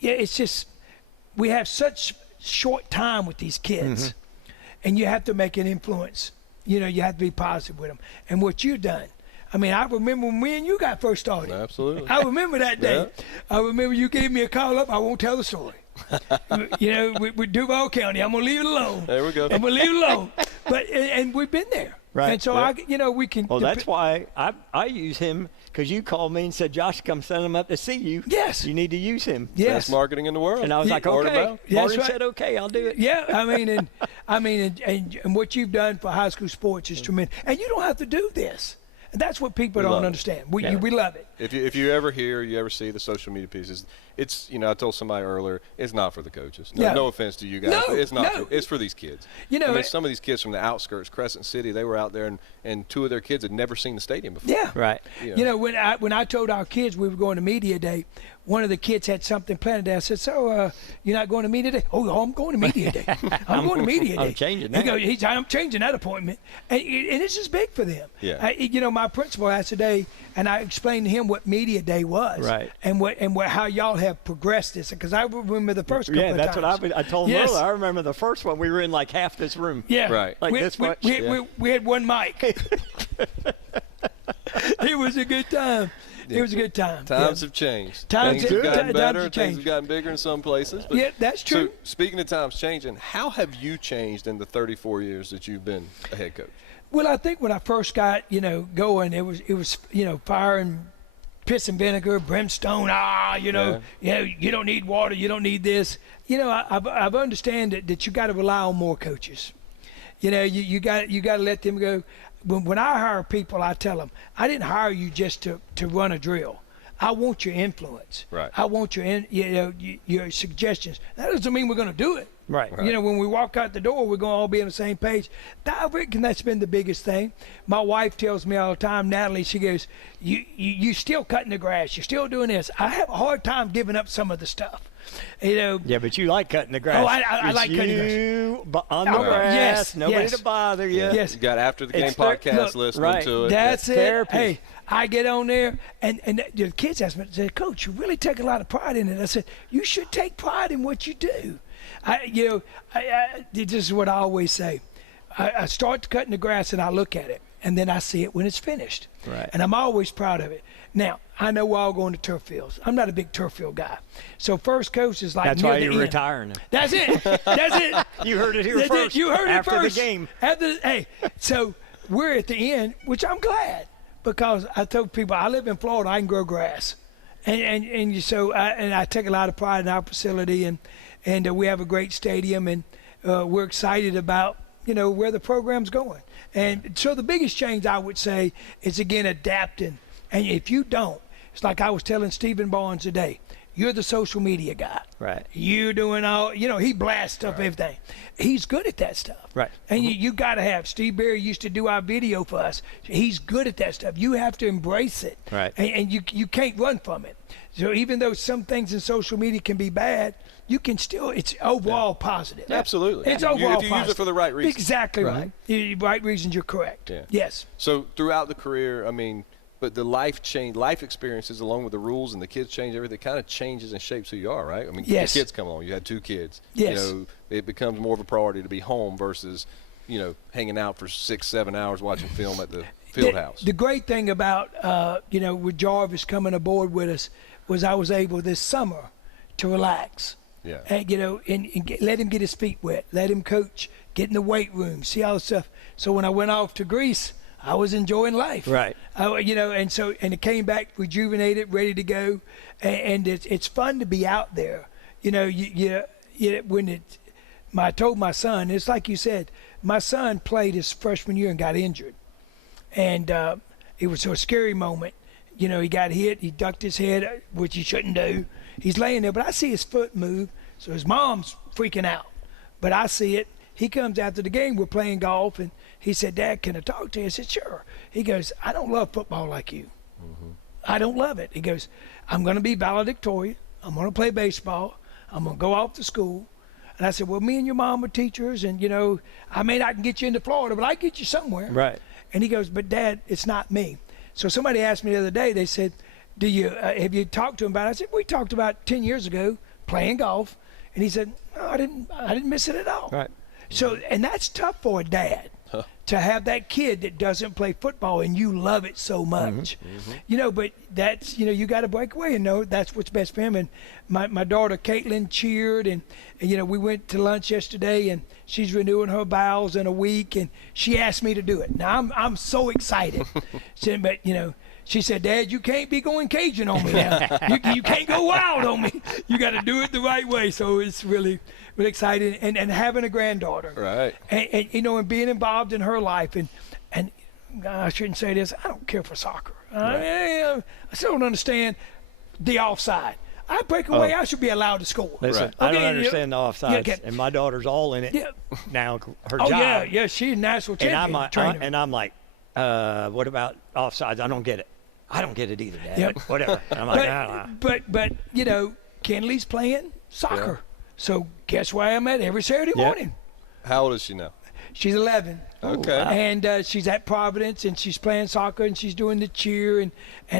it's just we have such short time with these kids, and you have to make an influence. You have to be positive with them. And what you've done, I mean, I remember when me and you got first started. Absolutely. I remember that day. Yeah. I remember you gave me a call up. I won't tell the story. With Duval County, I'm gonna leave it alone. There we go. I'm gonna leave it alone. But and we've been there. Right. And so we can. Well, that's why I use him, because you called me and said, Josh, come send him up to see you. Yes. You need to use him. Yes. Best marketing in the world. And I was like, Word of okay. mouth. Yeah, Marty that's right. said, okay, I'll do it. Yeah, and what you've done for high school sports is tremendous. And you don't have to do this. And that's what people We don't love it. understand. We love it. If you ever hear, you ever see the social media pieces, it's I told somebody earlier, it's not for the coaches. No offense to you guys, No, but it's not. no. It's for these kids. Some of these kids from the outskirts, Crescent City, they were out there, and 2 of their kids had never seen the stadium before. Yeah. Right. When I told our kids we were going to media day, one of the kids had something planned. I said, "So you're not going to media day?" "Oh, I'm going to media day. I'm going to media day." I'm changing He that. goes, I'm changing that appointment, and this is big for them. Yeah. My principal asked today, and I explained to him what media day was, Right. and how y'all have progressed this, because I remember the first couple of that's times. what I told him Yes. earlier. I remember the first one, we were in like half this room. Yeah. Right. Like we, this we, much. We, Yeah. we had one mic. It was a good time. It was a good time. Times have changed. Times Things have gotten times better. have Things have changed. gotten bigger in some places. But Yeah, that's true. So speaking of times changing, how have you changed in the 34 years that you've been a head coach? Well, I think when I first got going, it was fire and piss and vinegar, brimstone. You don't need water, you don't need this. I've understand that you got to rely on more coaches. You got to let them go. When I hire people, I tell them I didn't hire you just to run a drill. I want your influence. Right. I want your suggestions. That doesn't mean we're going to do it. Right. When we walk out the door, we're going to all be on the same page. I reckon that's been the biggest thing. My wife tells me all the time, Natalie, she goes, you still cutting the grass. You're still doing this. I have a hard time giving up some of the stuff. Yeah, but you like cutting the grass. Oh, I like cutting the grass. You on the Oh, grass, yes, nobody yes. to bother you. Yes. You got After the Game It's podcast look, listening right. to it. That's it. therapy. Hey, I get on there, and the kids ask me, say, "Coach, you really take a lot of pride in it." I said, "You should take pride in what you do." This is what I always say. I start cutting the grass, and I look at it, and then I see it when it's finished. Right. And I'm always proud of it. Now, I know we're all going to turf fields. I'm not a big turf field guy. So first coach is like That's near why the you're end. retiring. That's it. That's it. You heard it here That's first. You heard after it first. the game. So we're at the end, which I'm glad, because I told people I live in Florida, I can grow grass, and I take a lot of pride in our facility, and we have a great stadium, and we're excited about where the program's going. And so the biggest change I would say is, again, adapting. And if you don't, it's like I was telling Stephen Barnes today, you're the social media guy. Right. You're doing all, he blasts stuff, everything. He's good at that stuff. Right. And you got to have. Steve Berry used to do our video for us. He's good at that stuff. You have to embrace it. Right. And you can't run from it. So even though some things in social media can be bad, you can still, it's overall positive. Absolutely. It's overall if you use it for the right reasons. Exactly right. The right reasons, you're correct. Yeah. Yes. So throughout the career, but the life experiences along with the rules and the kids change everything. Kind of changes and shapes who you are, right? I mean, yes. The kids come along. You had 2 kids. Yes. You know, it becomes more of a priority to be home versus, hanging out for 6-7 hours watching film at the field house. The great thing about, with Jarvis coming aboard with us was I was able this summer to relax. Yeah. And, let him get his feet wet, let him coach, get in the weight room, see all the stuff. So when I went off to Greece, I was enjoying life. Right. And it came back rejuvenated, ready to go. And it's fun to be out there. I told my son, it's like you said, my son played his freshman year and got injured. And it was a scary moment. He got hit, he ducked his head, which he shouldn't do. He's laying there, but I see his foot move, so his mom's freaking out. But I see it. He comes after the game, we're playing golf, and he said, Dad, can I talk to you? I said, sure. He goes, I don't love football like you. Mm-hmm. I don't love it. He goes, I'm going to be valedictorian. I'm going to play baseball. I'm going to go off to school. And I said, well, me and your mom are teachers, and, I may not can get you into Florida, but I can get you somewhere. Right. And he goes, but, Dad, it's not me. So somebody asked me the other day, they said, have you talked to him about it? I said, we talked about 10 years ago playing golf. And he said, no, I didn't miss it at all. Right. So, and that's tough for a dad to have that kid that doesn't play football and you love it so much. Mm-hmm. But that's, you got to break away and know that's what's best for him. And my daughter, Caitlin, cheered and we went to lunch yesterday and she's renewing her vows in a week and she asked me to do it. Now I'm so excited. She said, Dad, you can't be going Cajun on me now. You can't go wild on me. You got to do it the right way. So it's really, really exciting. And having a granddaughter. Right. And and being involved in her life. And I shouldn't say this. I don't care for soccer. Right. I still don't understand the offside. I break away. I should be allowed to score. Listen, I don't understand the offsides, and my daughter's all in it now. Her job. Yeah, she's national champion. And I'm like, what about offsides? I don't get it. I don't get it either, Dad. Yep. Whatever. I'm like, but Kenley's playing soccer. Yeah. So guess where I'm at every Saturday morning. How old is she now? She's 11. Okay. Wow. And she's at Providence, and she's playing soccer, and she's doing the cheer, and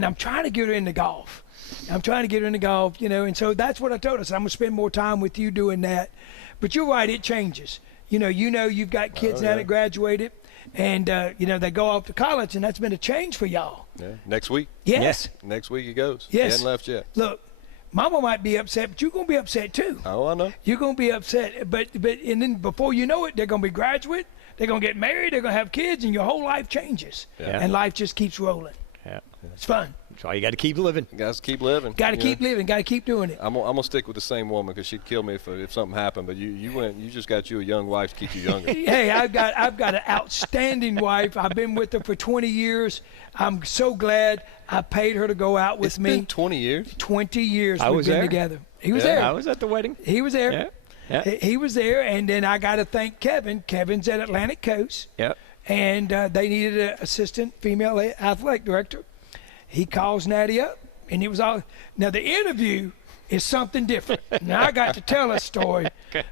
I'm trying to get her into golf. And so that's what I told her. I said, I'm going to spend more time with you doing that. But you're right, it changes. You've got kids now that graduated. And, they go off to college, and that's been a change for y'all. Yeah. Next week. Yes. Next week he goes. Yes. He hasn't left yet. Look, Mama might be upset, but you're going to be upset too. Oh, I know. You're going to be upset. But and then before you know it, they're going to be graduate. They're going to get married. They're going to have kids, and your whole life changes. Yeah. And life just keeps rolling. Yeah. It's fun. That's why you got to keep living. You guys keep living. Got to keep living. Got to keep doing it. I'm gonna stick with the same woman because she'd kill me if something happened. But you just got you a young wife to keep you younger. Hey, I've got an outstanding wife. I've been with her for 20 years. I'm so glad I paid her to go out with me. It's been 20 years. 20 years we've been together. He was there. I was at the wedding. He was there. Yeah. Yeah. He was there, and then I got to thank Kevin. Kevin's at Atlantic Coast. Yep. And they needed an assistant female athletic director. He calls Natty up, and it was all. Now, the interview is something different. Now, I got to tell a story.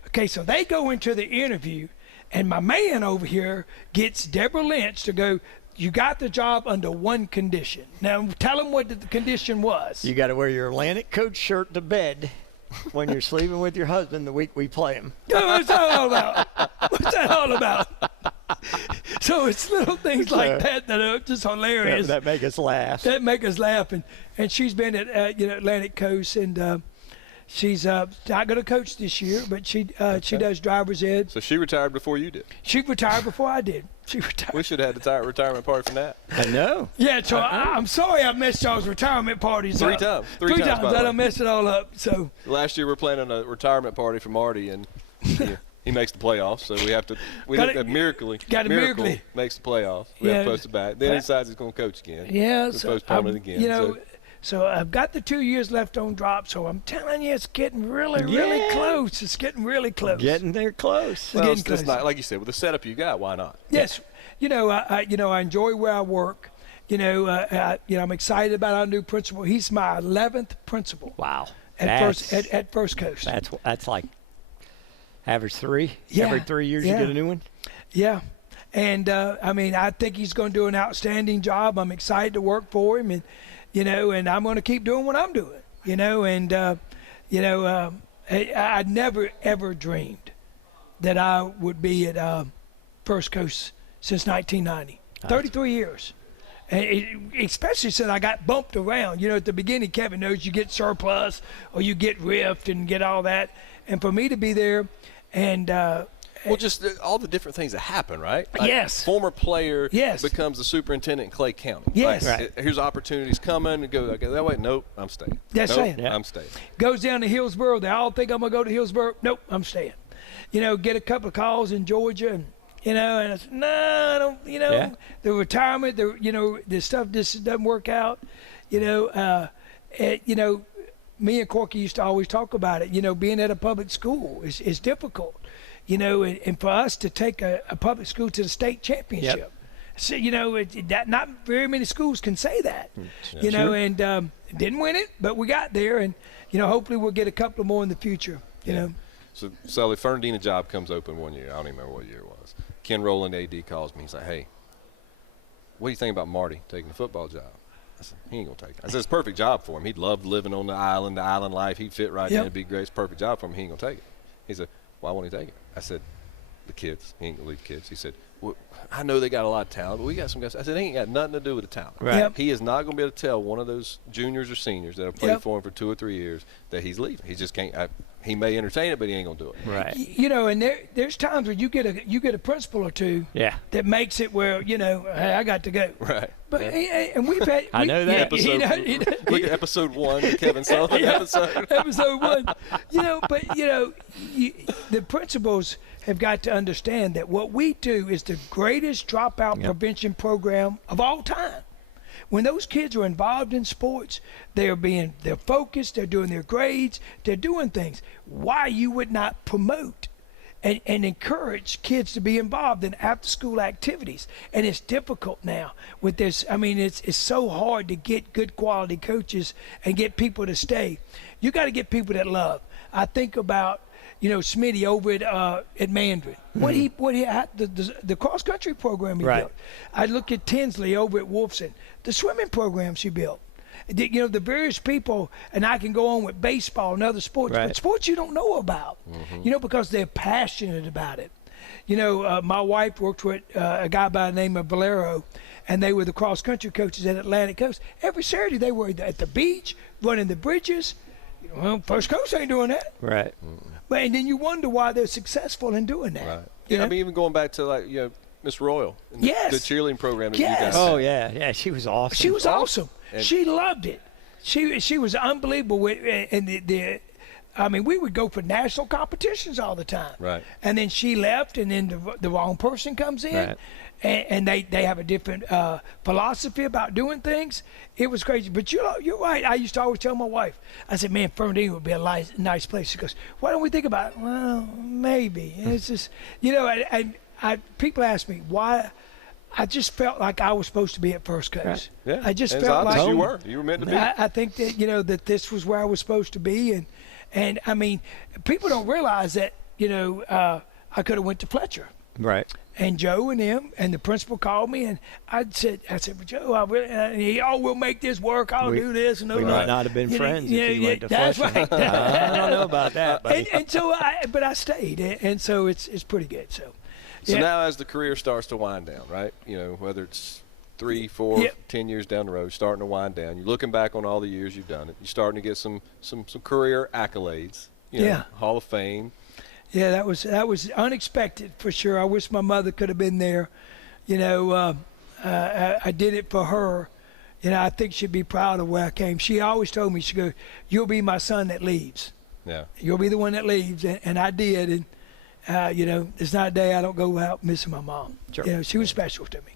Okay, so they go into the interview, and my man over here gets Deborah Lynch to go, you got the job under one condition. Now, tell them what the condition was. You got to wear your Atlantic Coach shirt to bed when you're sleeping with your husband the week we play him. What's that all about? What's that all about? So it's little things like that are just hilarious. That make us laugh. That make us laugh. And she's been at Atlantic Coast, and she's not going to coach this year, but she does driver's ed. So she retired before you did. She retired before I did. She retired. We should have had the retirement party for that. I know. Yeah, so I'm sorry I messed y'all's retirement parties Three up. times. Three times. I done messed it all up. So last year we're planning a retirement party for Marty, and he makes the playoffs, so we have to. Miracle makes the playoffs. We have to post it back. Then he decides he's going to coach again. Yeah, so postpone it again. So I've got the 2 years left on drop. So I'm telling you, it's getting really close. It's getting really close. Getting there close. Well, it's not, like you said, with the setup you got, why not? Yes. I enjoy where I work. I'm excited about our new principal. He's my 11th principal. Wow. At First Coast. That's like average 3. Yeah. Every 3 years you get a new one. Yeah. And, I think he's going to do an outstanding job. I'm excited to work for him, and, and I'm going to keep doing what I'm doing, I never, ever dreamed that I would be at First Coast since 1990, 33 years. And especially since I got bumped around. At the beginning, Kevin knows you get surplus or you get rift and get all that. And for me to be there and just all the different things that happen, right? Like yes. Former player yes. becomes the superintendent in Clay County. Yes. Like, here's opportunities coming. Go that way. Nope, I'm staying. That's nope, saying. Yeah. I'm staying. Goes down to Hillsboro. They all think I'm going to go to Hillsboro. Nope, I'm staying. Get a couple of calls in Georgia and I said, no, I don't, the retirement, the stuff just doesn't work out. Me and Corky used to always talk about it, being at a public school is difficult, and for us to take a public school to the state championship. Yep. So, that not very many schools can say that, and didn't win it, but we got there, and, hopefully we'll get a couple more in the future, So, Sully, Fernandina job comes open one year. I don't even remember what year it was. Ken Rowland, AD, calls me. He's like, hey, what do you think about Marty taking the football job? I said, he ain't going to take it. I said, it's a perfect job for him. He'd love living on the island life. He'd fit right in. It'd be great. It's a perfect job for him. He ain't going to take it. He said, why won't he take it? I said, the kids. He ain't going to leave the kids. He said, well, I know they got a lot of talent, but we got some guys. I said, it ain't got nothing to do with the talent. Right. Yep. He is not going to be able to tell one of those juniors or seniors that have played for him for 2 or 3 years that he's leaving. He just can't. He may entertain it, but he ain't going to do it. Right. And there's times where you get a principal or two that makes it where, hey, I got to go. Right. But and we've had I know that episode. Look at episode 1, the Kevin Sullivan episode. Episode 1. The principals have got to understand that what we do is the greatest dropout prevention program of all time. When those kids are involved in sports, they're focused, they're doing their grades, they're doing things. Why you would not promote and encourage kids to be involved in after-school activities? And it's difficult now with this. It's so hard to get good quality coaches and get people to stay. You got to get people that love. I think about Smitty over at Mandarin. Mm-hmm. The cross country program he built. I look at Tinsley over at Wolfson. The swimming program she built. The various people, and I can go on with baseball and other sports, but sports you don't know about. Mm-hmm. Because they're passionate about it. My wife worked with a guy by the name of Valero, and they were the cross country coaches at Atlantic Coast. Every Saturday they were at the beach, running the bridges. Well, First Coast ain't doing that. Right. But and then you wonder why they're successful in doing that. Right. Even going back to Miss Royal, the cheerleading program that you guys had. Oh yeah, she was awesome. She was awesome. She loved it. She was unbelievable. And we would go for national competitions all the time. Right. And then she left, and then the wrong person comes in. Right. And they have a different philosophy about doing things. It was crazy. But you're right. I used to always tell my wife, I said, man, Fernandina would be a nice place. She goes, why don't we think about it? Well, maybe. And it's just, people ask me why. I just felt like I was supposed to be at First Coast. Right. Yeah. I just felt like you were meant to be. I think that, that this was where I was supposed to be. And people don't realize that, I could have went to Fletcher. Right. And Joe and him and the principal called me, and I said, well, Joe, we'll make this work. I'll do this. And we might not have been friends if you went to That's Fletcher. right. I don't know about that, buddy. And so I stayed, and so it's pretty good. So now as the career starts to wind down, right? Whether it's 3, 4, 10 years down the road, starting to wind down. You're looking back on all the years you've done it. You're starting to get some career accolades. Hall of Fame. Yeah, that was unexpected for sure. I wish my mother could have been there. I did it for her. I think she'd be proud of where I came. She always told me, she goes, "You'll be my son that leaves. Yeah, you'll be the one that leaves," and I did. And there's not a day I don't go out missing my mom. Sure. She was special to me.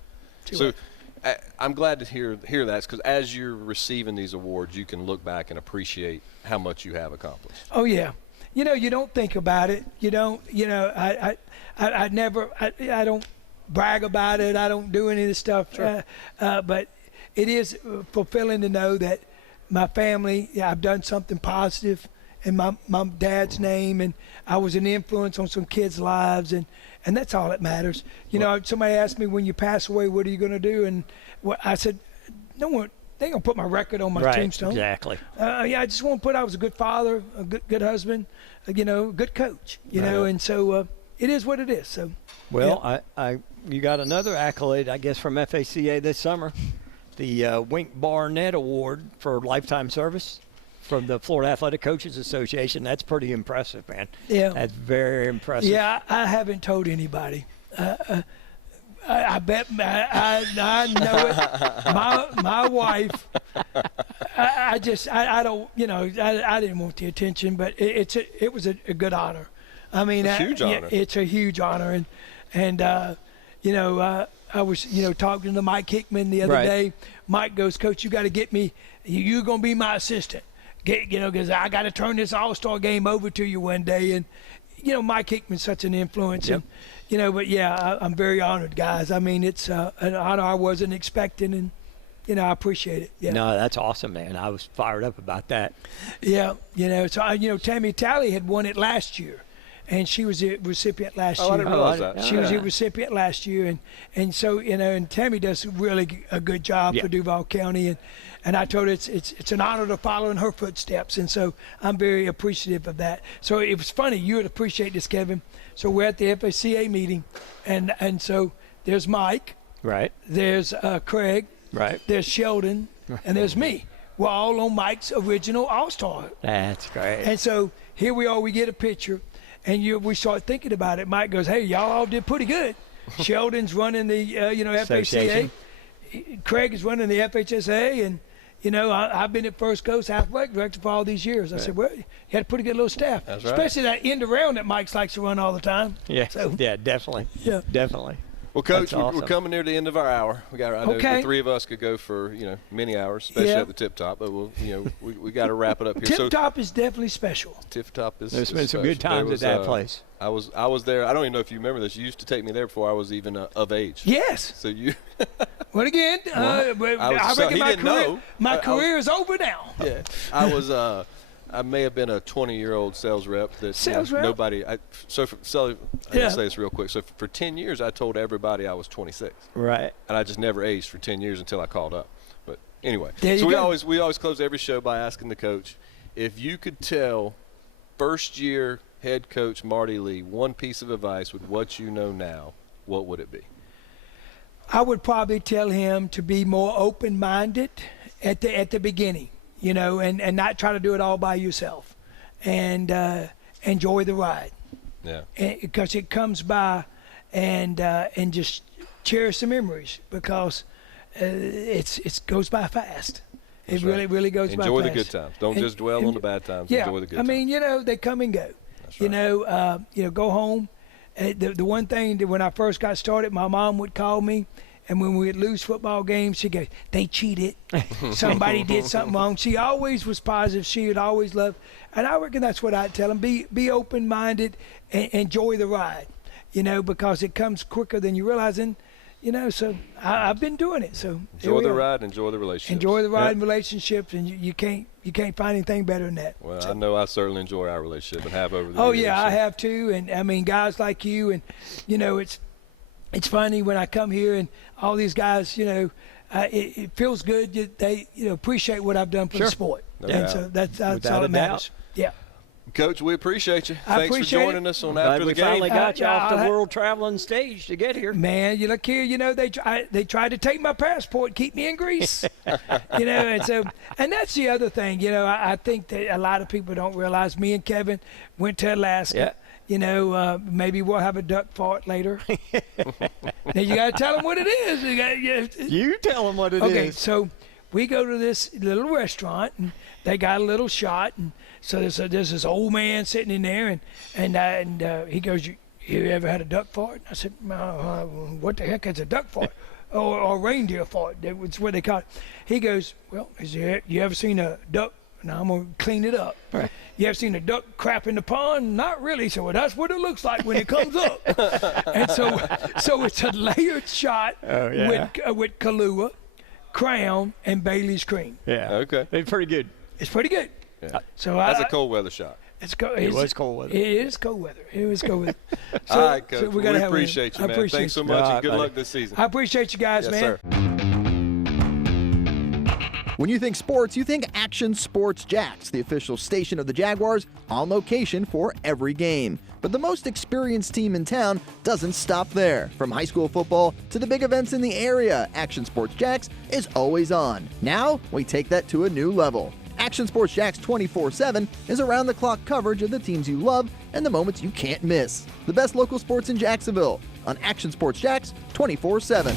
I'm glad to hear that, because as you're receiving these awards, you can look back and appreciate how much you have accomplished. Oh yeah. You don't think about it. You don't, I don't brag about it. I don't do any of this stuff. Sure. But it is fulfilling to know that my family, I've done something positive in my dad's name, and I was an influence on some kids' lives, and and that's all that matters. You know, somebody asked me, when you pass away, what are you going to do? And I said, no one. They ain't gonna put my record on my tombstone. Exactly. I just want to put I was a good father, a good husband, good coach. You know, and so it is what it is. So. Well, you got another accolade, I guess, from FACA this summer, the Wink Barnett Award for lifetime service from the Florida Athletic Coaches Association. That's pretty impressive, man. Yeah. That's very impressive. Yeah, I haven't told anybody. I bet I know it. My wife. I don't. I didn't want the attention, but it was a good honor. I mean, huge honor. It's a huge honor, and I was talking to Mike Hickman the other day. Mike goes, Coach, you got to get me. You're gonna be my assistant. Because I got to turn this All-Star game over to you one day, and Mike Hickman's such an influence. Yep. And, but I'm very honored, guys. I mean, it's an honor I wasn't expecting, and I appreciate it. Yeah. No, that's awesome, man. I was fired up about that. Yeah, so Tammy Talley had won it last year, and she was a recipient last year. I didn't realize that. She was a recipient last year, and so and Tammy does really a good job for Duval County, and I told her it's an honor to follow in her footsteps, and so I'm very appreciative of that. So it was funny. You would appreciate this, Kevin. So we're at the FACA meeting, and so there's Mike. Right. There's Craig. Right. There's Sheldon, and there's me. We're all on Mike's original All-Star. That's great. And so here we are. We get a picture, and we start thinking about it. Mike goes, "Hey, y'all all did pretty good." Sheldon's running the FACA. Craig is running the FHSA, and I've been at First Coast Athletic Director for all these years. I said, well, you had a pretty good little staff. That's especially that end around that Mike likes to run all the time. Yeah, so, yeah, definitely. Yeah, definitely. Well, Coach, we're coming near the end of our hour. I know the three of us could go for many hours, especially at the Tip Top. But we got to wrap it up here. Tip Top is definitely special. Tip Top is. There's been some good times at that place. I was there. I don't even know if you remember this. You used to take me there before I was even of age. Yes. So you. Well, again, I reckon my career is over now. Yeah, I may have been a 20-year-old sales rep that nobody. I gotta say this real quick. So for 10 years, I told everybody I was 26. Right. And I just never aged for 10 years until I called up. But anyway, we always close every show by asking the coach, if you could tell first-year head coach Marty Lee one piece of advice with what you know now, what would it be? I would probably tell him to be more open-minded at the beginning. And not try to do it all by yourself, and enjoy the ride. Yeah. Because it comes by, and just cherish the memories, because it goes by fast. It really goes by fast. Enjoy the good times. Don't just dwell on the bad times. Yeah. Enjoy the good times. times. I mean, they come and go. That's right. Go home. The one thing that when I first got started, my mom would call me. And when we would lose football games, she'd go, they cheated. Somebody did something wrong. She always was positive. She would always love. And I reckon that's what I'd tell them. Be open-minded and enjoy the ride, because it comes quicker than you realize. And, so I've been doing it. So enjoy the ride, enjoy the relationships. Enjoy the ride and relationships, and you can't find anything better than that. Well, I know I certainly enjoy our relationship and have over the years. Oh, yeah, I have too. And, I mean, guys like you, and, it's funny when I come here and all these guys, it feels good that they, appreciate what I've done for the sport. And so that's all that matters. Yeah. Coach, we appreciate you. Thanks for joining us on After the Game. We finally got you off the world traveling stage to get here. Man, you look here, they tried to take my passport, keep me in Greece. And so, and that's the other thing, I think that a lot of people don't realize me and Kevin went to Alaska. Yeah. Maybe we'll have a duck fart later. Now you got to tell them what it is. You tell them what it is. Okay, so we go to this little restaurant, and they got a little shot, and so there's this old man sitting in there, and he goes, "You ever had a duck fart?" I said, "What the heck is a duck fart?" or reindeer fart. That's what they call it. He goes, "Well, you ever seen a duck?" Now I'm gonna clean it up. Right. You ever seen a duck crap in the pond? Not really. So that's what it looks like when it comes up. And so it's a layered shot with Kahlua, Crown, and Bailey's cream. Yeah. Okay. It's pretty good. It's pretty good. Yeah. So that's a cold weather shot. It was cold weather. It is cold weather. It was cold weather. All right, Coach. We appreciate you, man. Thanks so much, and good luck this season. I appreciate you guys, man. Sir. When you think sports, you think Action Sports Jacks, the official station of the Jaguars, on location for every game. But the most experienced team in town doesn't stop there. From high school football to the big events in the area, Action Sports Jacks is always on. Now, we take that to a new level. Action Sports Jacks 24/7 is around-the-clock coverage of the teams you love and the moments you can't miss. The best local sports in Jacksonville on Action Sports Jacks 24/7.